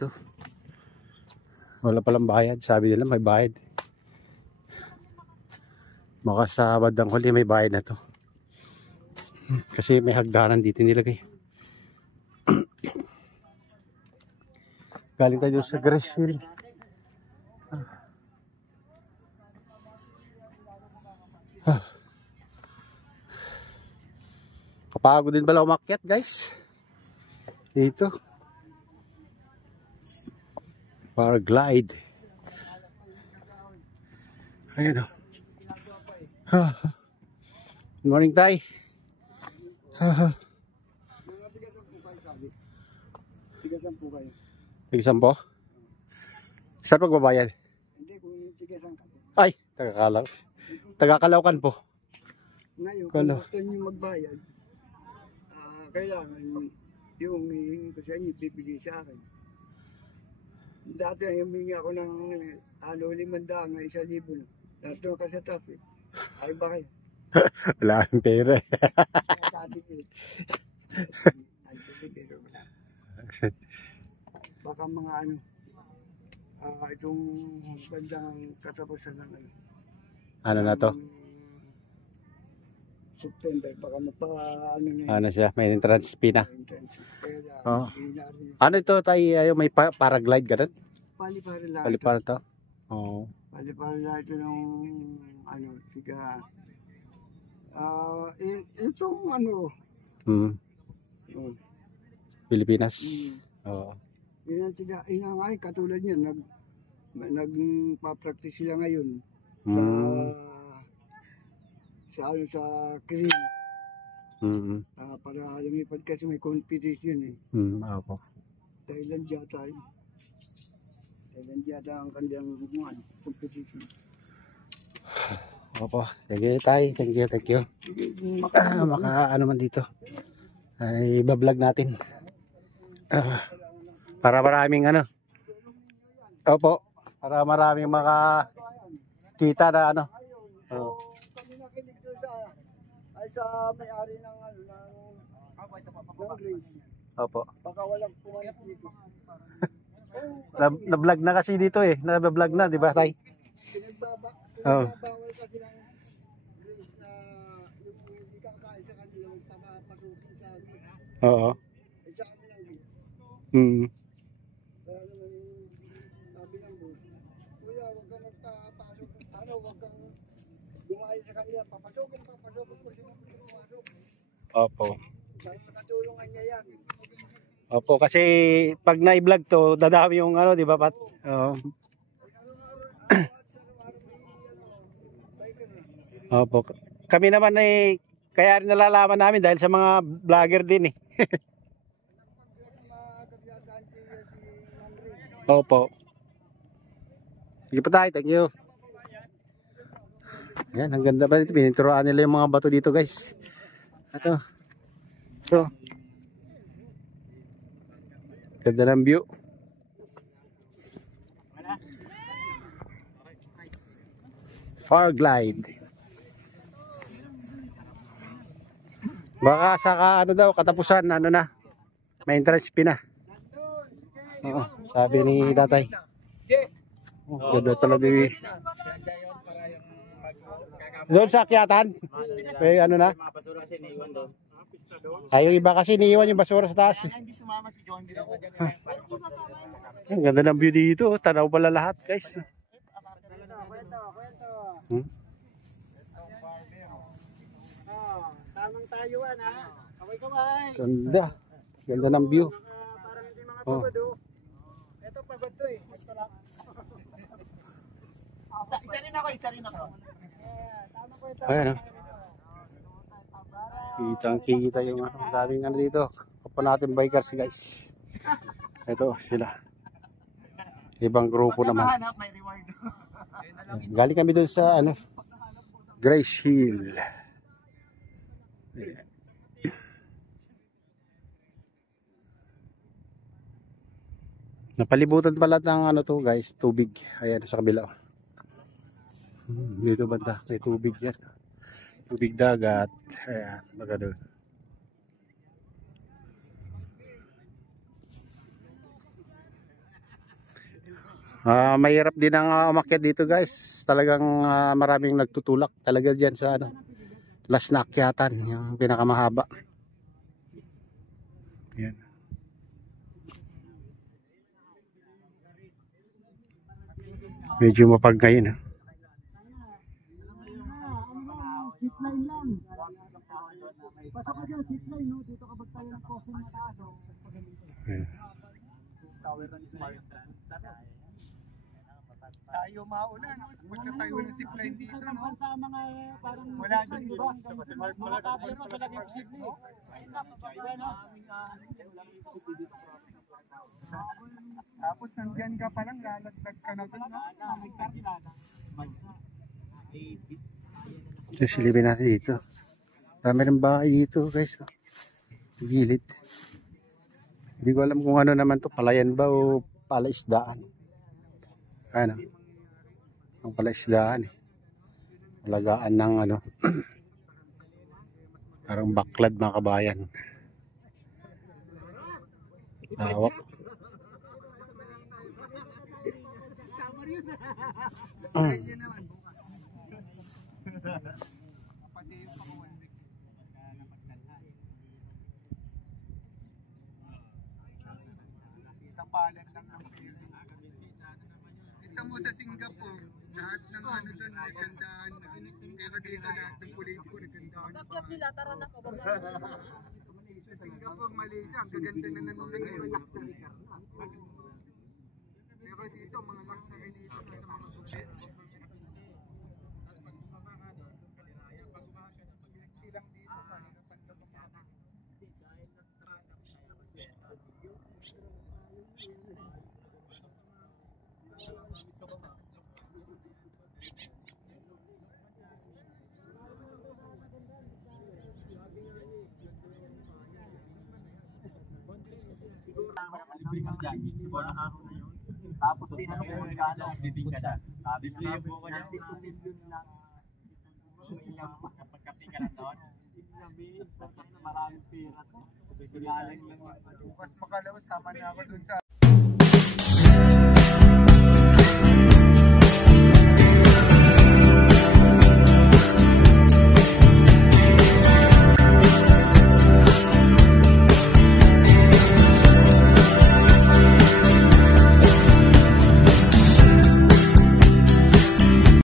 dito. Wala palang bayad. Sabi nila may bayad. Baka sa bandang huli may bayad na to. Kasi may hagdanan dito nilagay. Galing tayo sa Grace Hill. Kapagod din pala umakyat guys. Dito. Paraglide. Ayan o. Good morning, Tay. Tigasan po kayo. Tigasan po? Saan pagbabayad? Hindi, kung tigasan ka po. Ay, Taga-Caloocan po. Ngayon, kung gusto nyo magbayad, kailangan yung hihingi ko sa inyo, bibigay sa akin. Dati humingi ako ng 500 nga 1,000 na. Nato ka sa taas eh. Ay ba kayo? Wala akong pera eh. Baka mga itong bandang katapusan ng Ano na to? September, baka Ano siya? May entrance fee na. Oh. Ano ito tayo? May paraglide ka doon? Palipara lang. Palipara to? Oo. Palipara lang ito ng siga. Itong Pilipinas? Oo. Ay, katulad niyan, nagpa-practice sila ngayon. Sa Kirin. Para lumipad kasi may competition eh. Opo. Thailand yata ang kanilang competition. Opo. Sige tayo. Thank you. Maka ano man dito. Ay bablog natin. Para maraming Opo. Para maraming makakita na Kami nakinig doon ay sa may-ari ng Grace. Opo. Baka walang pumayat dito. Na-vlog na kasi dito eh. Na-vlog na, di ba, Tay? Pinagbabawal kasi ng Grace na yung hindi kakain sa kanila magpapapasukin sa akin. Oo. Ay sa akin lang din. Kaya naman yung sabi ng boss, kuya, huwag kang magpapasok. Huwag kang gumayon sa kanila. Papasukin ko sila pumasok. Opo. Kaya makatulungan niya yan. Opo, kasi pag na-vlog to, dadami yung di ba, Pat? Oo. Opo. Kami naman kaya rin nalalaman namin dahil sa mga vlogger din eh. Opo. Sige pa tayo, thank you. Ayan, ang ganda ba dito. Pininturoan nila yung mga bato dito guys. Ito. Ganda ng view. Paraglide. Baka saka katapusan na. May entrance fee na. Oo, sabi ni tatay. Ganda talaga eh. Doon sa akyatan. May na. Ay, yung iba kasi iniiwan yung basura sa taas. Hindi sumama si John dito. Ang ganda ng view dito. Tanaw pala lahat guys. Tamang tayuan ha. Kamay. Ganda. Ganda ng view. Parang hindi mga pagod oh. Ito pagod to eh. Isa rin ako. Tama ko ito. Ayan Kitang-kita yung daming dito. Kapag natin bikers guys. Ito sila. Ibang grupo naman. Galing kami doon sa Grace Hill. Napalibutan pala ng to guys, tubig. Ayan sa kabila. Dito banda, may tubig yan. Tubig dagat. Ayan, baga doon. Mahirap din ang umakyat dito guys. Talagang maraming nagtutulak talaga diyan sa ano, last na akyatan, yung pinakamahaba. Yan. Medyo mapag ngayon. Zipline lang. Pasok ko dyan, zipline, no? Dito kapag tayo ng coffin na taas, no? Tower ng smart. Tayo mauna, no? Punta tayo ng zipline dito, no? Sa mga parang wala din, di ba? Mga cover mo talaga yung zipline. Diba, no? Tapos nandyan ka pa lang, lalagdag ka na dun, no? Ito silipin natin dito. Dami ng bahay dito guys. Sa gilid. Hindi ko alam kung ano naman to. Palayan ba o palaisdaan. Ano? Ang palaisdaan eh. Alagaan ng ano. Parang baklad mga kabayan. Awak. Tapalan lang ng pera. Ito mo sa Singapore, lahat ng ano doon nagandaan na. Pero dito lahat ng politiko nagandaan pa. Sa Singapore, Malaysia, ang gaganda na nanulang yung luxury. Pero dito, mga luxury dito sa mga bulit. Silang dito, kahirapan na mga. Tapos din ako kung gaano bibig ka na. Bibili po ko ng 50 million lang. Kapag-kapi ka na doon. Sabihin, maraming pera to. Galing lang yung Bukas makalawa, sama na ako dun sa